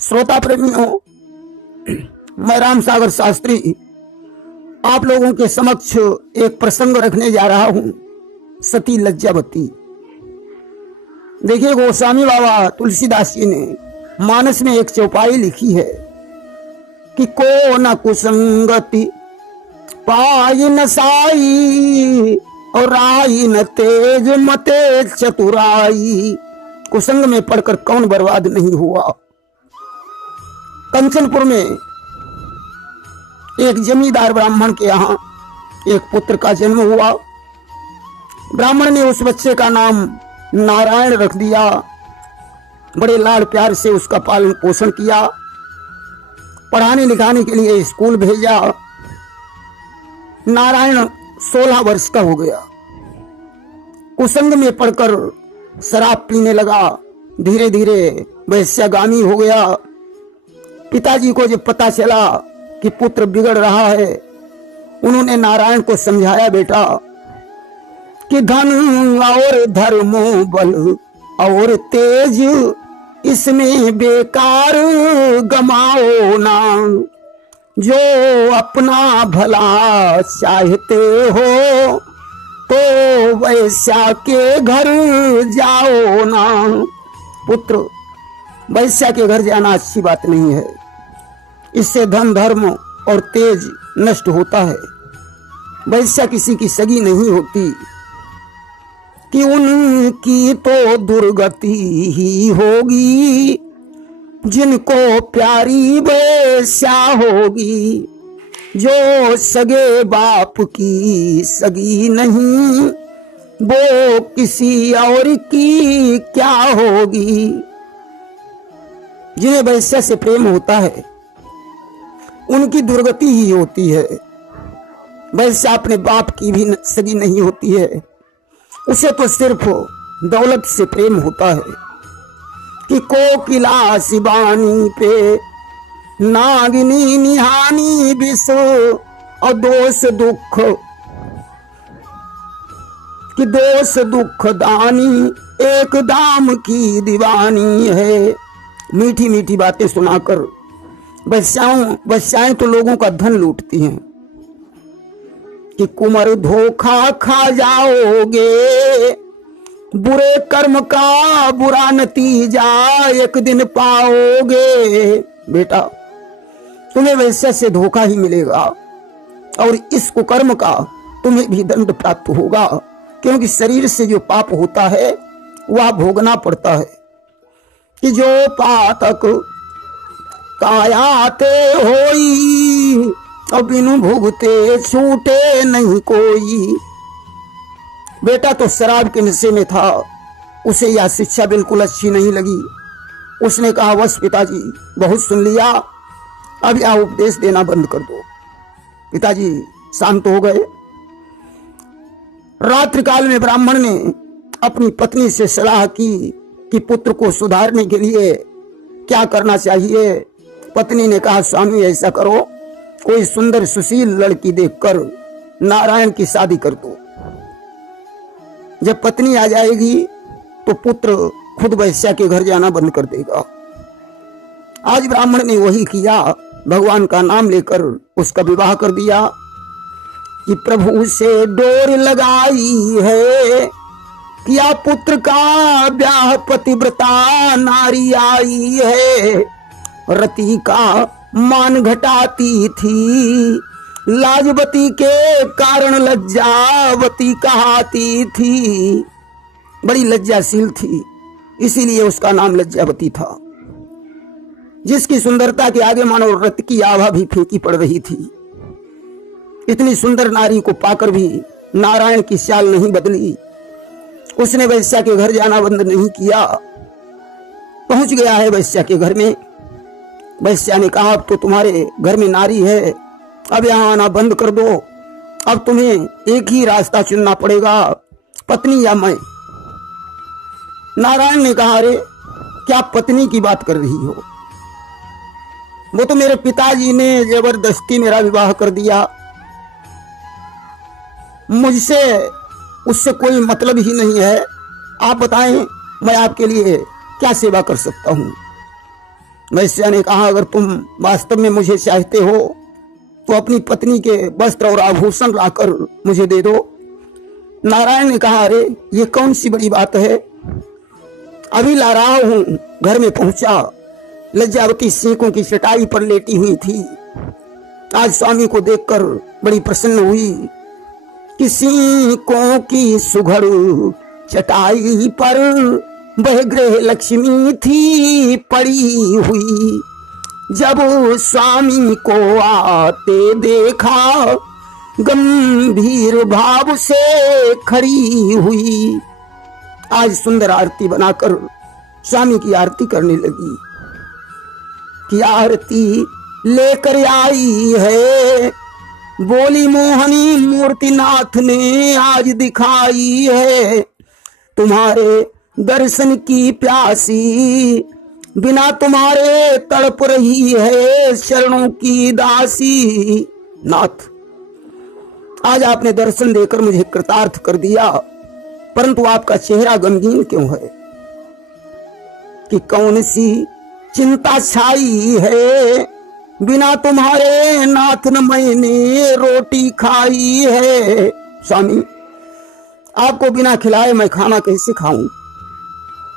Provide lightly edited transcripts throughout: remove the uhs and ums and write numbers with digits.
श्रोता प्रेमियों, मैं राम सागर शास्त्री आप लोगों के समक्ष एक प्रसंग रखने जा रहा हूं। सती लज्जावती। देखिए, गोस्वामी बाबा तुलसीदास जी ने मानस में एक चौपाई लिखी है कि को न कुसंगति पाई न साई और राई न तेज मते चतुराई। कुसंग में पढ़कर कौन बर्बाद नहीं हुआ। कंचनपुर में एक जमींदार ब्राह्मण के यहाँ एक पुत्र का जन्म हुआ। ब्राह्मण ने उस बच्चे का नाम नारायण रख दिया। बड़े लाड़ प्यार से उसका पालन पोषण किया, पढ़ाने लिखाने के लिए स्कूल भेजा। नारायण 16 वर्ष का हो गया। कुसंग में पढ़कर शराब पीने लगा, धीरे धीरे वैश्यागामी हो गया। पिताजी को जब पता चला कि पुत्र बिगड़ रहा है, उन्होंने नारायण को समझाया, बेटा कि धन और धर्म बल और तेज इसमें बेकार गमाओ ना। जो अपना भला चाहते हो तो वैश्या के घर जाओ ना। पुत्र, वैश्या के घर जाना अच्छी बात नहीं है। इससे धन धर्म और तेज नष्ट होता है। वैश्या किसी की सगी नहीं होती कि उनकी तो दुर्गति ही होगी, जिनको प्यारी वैश्या होगी। जो सगे बाप की सगी नहीं, वो किसी और की क्या होगी। जिन्हें वैश्या से प्रेम होता है उनकी दुर्गति ही होती है। वैश्या अपने बाप की भी सगी नहीं होती है। उसे तो सिर्फ दौलत से प्रेम होता है कि कोकिला शिवानी पे नागिनी निहानी विष और दोष दुख कि दोष दुख दानी एक दाम की दीवानी है। मीठी मीठी बातें सुनाकर वैश्याएं तो लोगों का धन लूटती हैं कि कुंवर धोखा खा जाओगे, बुरे कर्म का बुरा नतीजा एक दिन पाओगे। बेटा, तुम्हें वैश्या से धोखा ही मिलेगा और इस कुकर्म का तुम्हें भी दंड प्राप्त होगा, क्योंकि शरीर से जो पाप होता है वह भोगना पड़ता है। कि जो पातक कायाते होई और बिनु भुगते छूटे नहीं कोई। बेटा तो शराब के नशे में था, उसे यह शिक्षा बिल्कुल अच्छी नहीं लगी। उसने कहा, बस पिताजी, बहुत सुन लिया, अब यह उपदेश देना बंद कर दो। पिताजी शांत हो गए। रात्रि काल में ब्राह्मण ने अपनी पत्नी से सलाह की कि पुत्र को सुधारने के लिए क्या करना चाहिए। पत्नी ने कहा, स्वामी ऐसा करो, कोई सुंदर सुशील लड़की देखकर नारायण की शादी कर दो। जब पत्नी आ जाएगी तो पुत्र खुद वैश्या के घर जाना बंद कर देगा। आज ब्राह्मण ने वही किया। भगवान का नाम लेकर उसका विवाह कर दिया कि प्रभु से डोर लगाई है, किया पुत्र का ब्याह पतिव्रता नारी आई है। रति का मान घटाती थी, लाजवती के कारण लज्जावती कहाती थी। बड़ी लज्जाशील थी, इसीलिए उसका नाम लज्जावती था। जिसकी सुंदरता के आगे मानो रत की आभा भी फीकी पड़ रही थी। इतनी सुंदर नारी को पाकर भी नारायण की चाल नहीं बदली। उसने वैश्या के घर जाना बंद नहीं किया। पहुंच गया है वैश्या के घर में। वैश्या ने कहा, अब तो तुम्हारे घर में नारी है, अब यहाँ आना बंद कर दो। अब तुम्हें एक ही रास्ता चुनना पड़ेगा, पत्नी या मैं। नारायण ने कहा, अरे क्या पत्नी की बात कर रही हो? वो तो मेरे पिताजी ने जबरदस्ती मेरा विवाह कर दिया। मुझसे उससे कोई मतलब ही नहीं है। आप बताएं, मैं आपके लिए क्या सेवा कर सकता हूं? वैश्या ने कहा, अगर तुम वास्तव में मुझे चाहते हो तो अपनी पत्नी के वस्त्र और आभूषण लाकर मुझे दे दो। नारायण ने कहा, अरे ये कौन सी बड़ी बात है, अभी ला रहा हूं। घर में पहुंचा, लज्जावती सीकों की चटाई पर लेटी हुई थी। आज स्वामी को देखकर बड़ी प्रसन्न हुई कि सीकों की सुघड़ चटाई पर वह गृह लक्ष्मी थी पड़ी हुई। जब स्वामी को आते देखा, गंभीर भाव से खड़ी हुई। आज सुंदर आरती बनाकर स्वामी की आरती करने लगी कि आरती लेकर आई है, बोली मोहनी मूर्तिनाथ ने आज दिखाई है। तुम्हारे दर्शन की प्यासी, बिना तुम्हारे तड़प रही है शरणों की दासी। नाथ, आज आपने दर्शन देकर मुझे कृतार्थ कर दिया, परंतु आपका चेहरा गमगीन क्यों है? कि कौन सी चिंता छाई है, बिना तुम्हारे नाथ न मैंने रोटी खाई है। स्वामी, आपको बिना खिलाए मैं खाना कैसे खाऊं?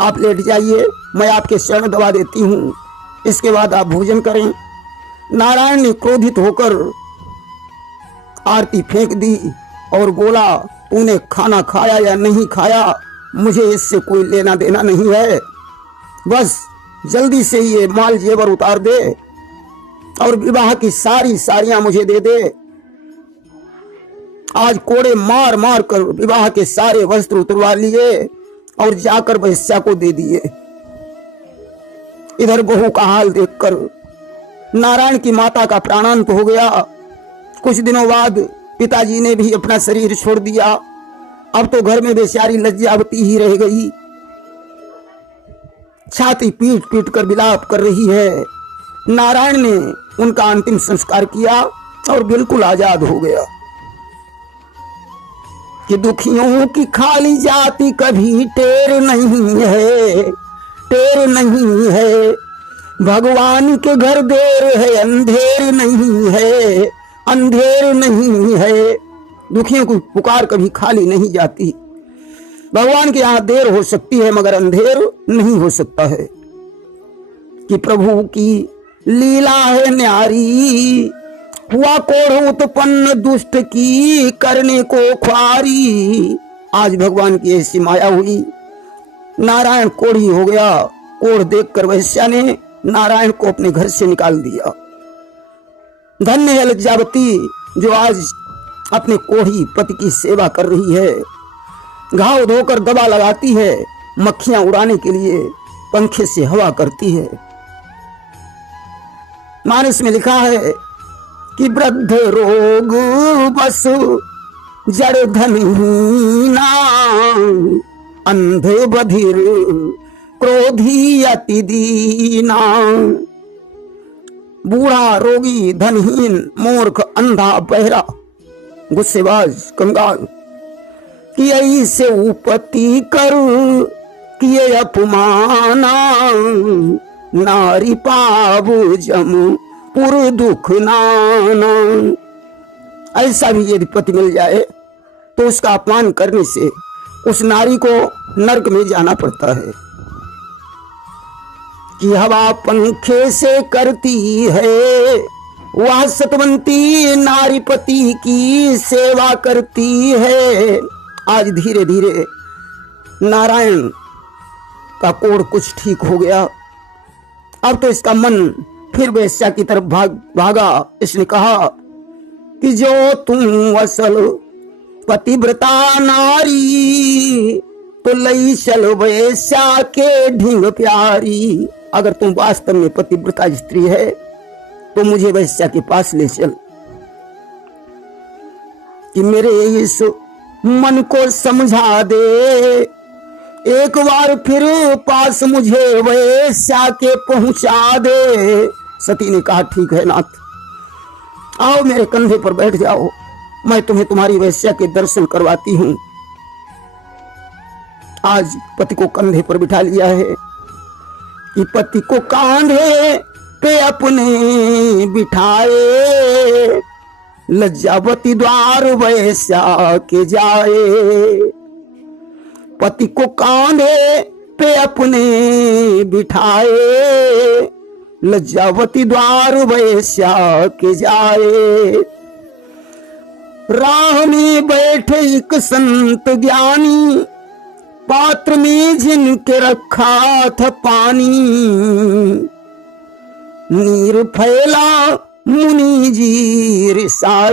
आप लेट जाइए, मैं आपके चरण दबा देती हूं, इसके बाद आप भोजन करें। नारायण ने क्रोधित होकर आरती फेंक दी और बोला, तूने खाना खाया या नहीं खाया, मुझे इससे कोई लेना देना नहीं है। बस जल्दी से ये माल जेवर उतार दे और विवाह की सारी साड़ियां मुझे दे दे। आज कोड़े मार मार कर विवाह के सारे वस्त्र उतरवा लिए और जाकर वैश्या को दे दिए। इधर बहू का हाल देखकर नारायण की माता का प्राणांत हो गया। कुछ दिनों बाद पिताजी ने भी अपना शरीर छोड़ दिया। अब तो घर में बेचारी लज्जावती ही रह गई, छाती पीट पीट कर विलाप कर रही है। नारायण ने उनका अंतिम संस्कार किया और बिल्कुल आजाद हो गया। कि दुखियों की खाली जाति कभी टेर नहीं है, टेर नहीं है। भगवान के घर देर है, अंधेर नहीं है, अंधेर नहीं है। दुखियों की पुकार कभी खाली नहीं जाती। भगवान के यहाँ देर हो सकती है मगर अंधेर नहीं हो सकता है। कि प्रभु की लीला है न्यारी, हुआ कोढ़ उत्पन्न दुष्ट की करने को ख्वारी। आज भगवान की ऐसी माया हुई, नारायण कोढ़ी हो गया। कोढ़ देखकर वैश्या ने नारायण को अपने घर से निकाल दिया। धन्य है लज्जावती जो आज अपने कोढ़ी पति की सेवा कर रही है। घाव धोकर दवा लगाती है, मक्खियां उड़ाने के लिए पंखे से हवा करती है। मानस में लिखा है कि वृद्ध रोग बस जड़ धनहीना, अंध बधिर क्रोधी अति दीना। बूढ़ा, रोगी, धनहीन, मूर्ख, अंधा, बहरा, गुस्सेबाज, कंगाल, कि ऐसे उपति कर किए अपमाना। नारी पावु जम पुर दुख नाना। ऐसा भी यदि पति मिल जाए तो उसका अपमान करने से उस नारी को नरक में जाना पड़ता है। कि हवा पंखे से करती है, वह सतवंती नारी पति की सेवा करती है। आज धीरे धीरे नारायण का कोढ़ कुछ ठीक हो गया। अब तो इसका मन फिर वेश्या की तरफ भागा। इसने कहा कि जो तुम असल पतिव्रता नारी, तो लई चल वेश्या के ढींग प्यारी। अगर तुम वास्तव में पतिव्रता स्त्री है तो मुझे वेश्या के पास ले चल। कि मेरे इस मन को समझा दे, एक बार फिर पास मुझे वेश्या के पहुंचा दे। सती ने कहा, ठीक है नाथ, आओ मेरे कंधे पर बैठ जाओ, मैं तुम्हें तुम्हारी वेश्या के दर्शन करवाती हूं। आज पति को कंधे पर बिठा लिया है कि पति को कांधे पे अपने बिठाए, लज्जावती द्वार वैसा के जाए। पति को कांधे पे अपने बिठाए, लज्जावती द्वार वैसा के जाए। राह में बैठे एक संत ज्ञानी, पात्र में जिनके रखा था पानी। नीर फैला मुनि जी रिसाए,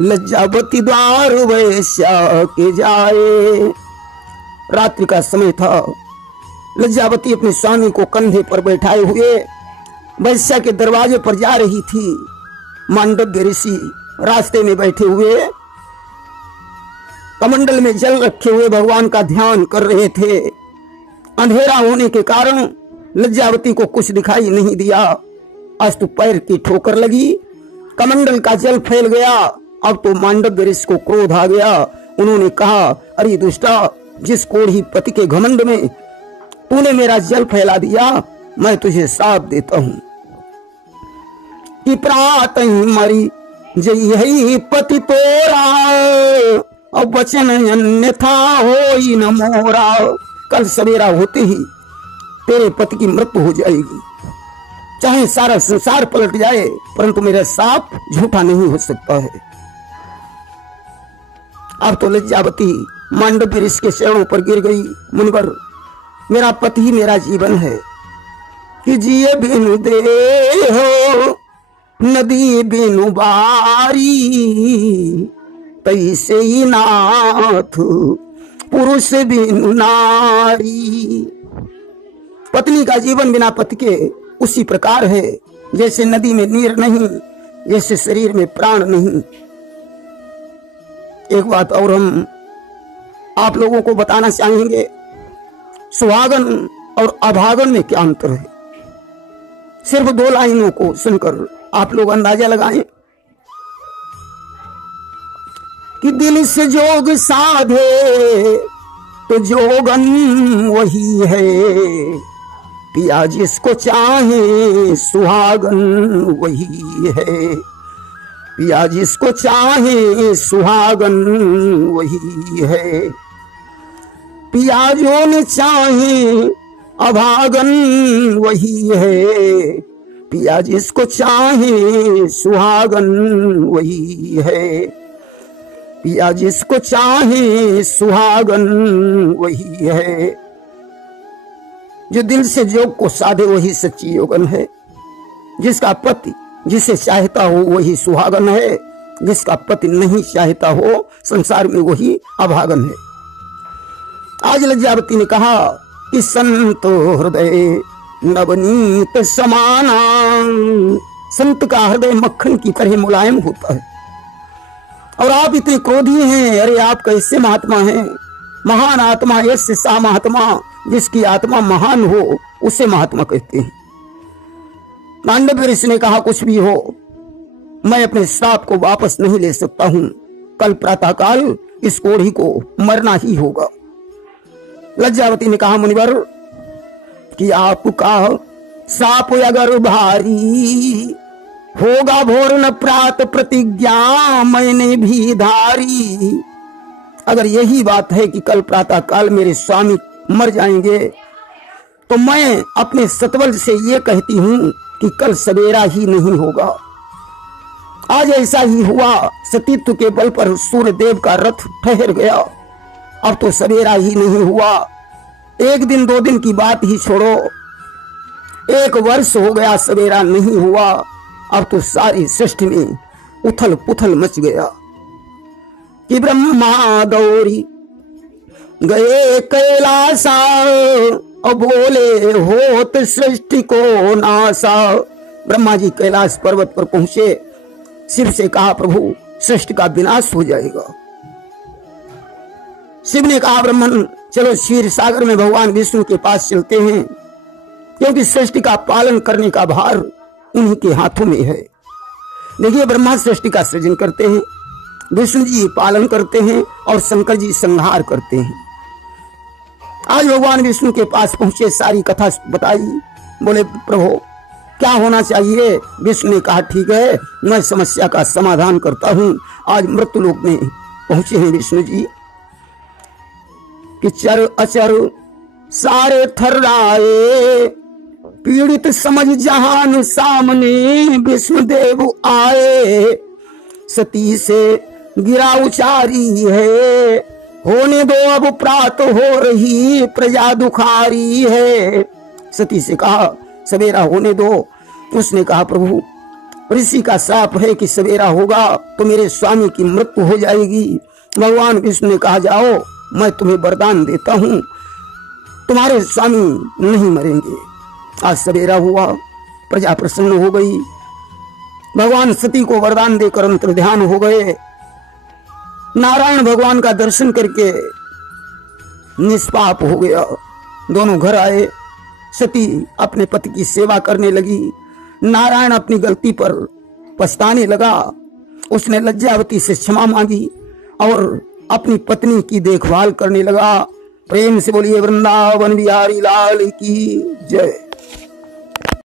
लज्जावती द्वार वैसा के जाए। रात्रि का समय था। लज्जावती अपने स्वामी को कंधे पर बैठाए हुए वैश्या के दरवाजे पर जा रही थी। मांडव्य ऋषि रास्ते में बैठे हुए कमंडल में जल रखे हुए भगवान का ध्यान कर रहे थे। अंधेरा होने के कारण लज्जावती को कुछ दिखाई नहीं दिया। अस्तु पैर की ठोकर लगी, कमंडल का जल फैल गया। अब तो मांडव्य ऋषि को क्रोध आ गया। उन्होंने कहा, अरे दुष्टा, जिस कोढ़ी पति के घमंड में तूने मेरा जल फैला दिया, मैं तुझे शाप देता हूं कि प्रातः मरी जय पति तोरा, अब वचन अन्यथा होई न मोरा। कल सवेरा होते ही तेरे पति की मृत्यु हो जाएगी, चाहे सारा संसार पलट जाए, परंतु मेरा शाप झूठा नहीं हो सकता है। अब तो लज्जावती मांडव्य ऋषि के चरणों पर गिर गई। मुनिवर, मेरा पति ही मेरा जीवन है, कि जिए बिनु दे हो नदी बिनु बारी, तैसे ही नाथ पुरुष बिनु नारी। पत्नी का जीवन बिना पति के उसी प्रकार है जैसे नदी में नीर नहीं, जैसे शरीर में प्राण नहीं। एक बात और हम आप लोगों को बताना चाहेंगे, सुहागन और अभागन में क्या अंतर है। सिर्फ 2 लाइनों को सुनकर आप लोग अंदाजा लगाएं कि दिल से जोग साधे तो जोगन वही है, पिया जिसको चाहे सुहागन वही है। पिया जिसको चाहे सुहागन वही है, पिया जो न चाहे अभागन वही है। पिया जिसको चाहे सुहागन वही है, पिया जिसको चाहे सुहागन वही है। जो दिल से जोग को साधे वही सच्ची योगन है। जिसका पति जिसे चाहता हो वही सुहागन है, जिसका पति नहीं चाहता हो संसार में वही अभागन है। आज लज्जावती ने कहा कि संत हृदय नवनीत समाना, संत का हृदय मक्खन की तरह मुलायम होता है। और आप इतने क्रोधी हैं, अरे आप कैसे महात्मा हैं। महान आत्मा यस्य सा महात्मा, जिसकी आत्मा महान हो उसे महात्मा कहते हैं। मांडव्य ऋषि ने कहा, कुछ भी हो, मैं अपने श्राप को वापस नहीं ले सकता हूं। कल प्रातःकाल इस कोढ़ी को मरना ही होगा। लज्जावती ने कहा, मुनिवर, कि आपका साप अगर भारी होगा, भोर न प्रात प्रतिज्ञा मैंने भी धारी। अगर यही बात है कि कल प्रातः काल मेरे स्वामी मर जाएंगे, तो मैं अपने सतबल से ये कहती हूं कि कल सवेरा ही नहीं होगा। आज ऐसा ही हुआ, सतीत्व के बल पर सूर्य देव का रथ ठहर गया। अब तो सवेरा ही नहीं हुआ। 1 दिन 2 दिन की बात ही छोड़ो, 1 वर्ष हो गया सवेरा नहीं हुआ। अब तो सारी सृष्टि में उथल पुथल मच गया कि ब्रह्मा दौड़ी गए कैलासा, और बोले होत सृष्टि को नासा। ब्रह्मा जी कैलाश पर्वत पर पहुंचे, शिव से कहा, प्रभु सृष्टि का विनाश हो जाएगा। शिव ने कहा, ब्रह्मन चलो क्षीर सागर में भगवान विष्णु के पास चलते हैं, क्योंकि सृष्टि का पालन करने का भार उन्हीं के हाथों में है। देखिए, ब्रह्मा सृष्टि का सृजन करते हैं, विष्णु जी पालन करते हैं और शंकर जी संहार करते हैं। आज भगवान विष्णु के पास पहुंचे, सारी कथा बताई। बोले प्रभु क्या होना चाहिए? विष्णु ने कहा ठीक है, मैं समस्या का समाधान करता हूं। आज मृत्युलोक में पहुंचे हैं विष्णु जी कि चर अचर सारे थर्राए, पीड़ित समझ जहान सामने विष्णुदेव आए। सती से गिरा उचारी है, होने दो अब प्रात हो रही प्रजा दुखारी है। सती से कहा सवेरा होने दो। उसने कहा प्रभु ऋषि का शाप है कि सवेरा होगा तो मेरे स्वामी की मृत्यु हो जाएगी। भगवान विष्णु ने कहा जाओ, मैं तुम्हें वरदान देता हूं, तुम्हारे स्वामी नहीं मरेंगे। आज सवेरा हुआ, प्रजा प्रसन्न हो गई। भगवान सती को वरदान देकर अंतर्ध्यान हो गए। नारायण भगवान का दर्शन करके निष्पाप हो गया। दोनों घर आए। सती अपने पति की सेवा करने लगी। नारायण अपनी गलती पर पछताने लगा। उसने लज्जावती से क्षमा मांगी और अपनी पत्नी की देखभाल करने लगा। प्रेम से बोलिए वृंदावन बिहारी लाल की जय।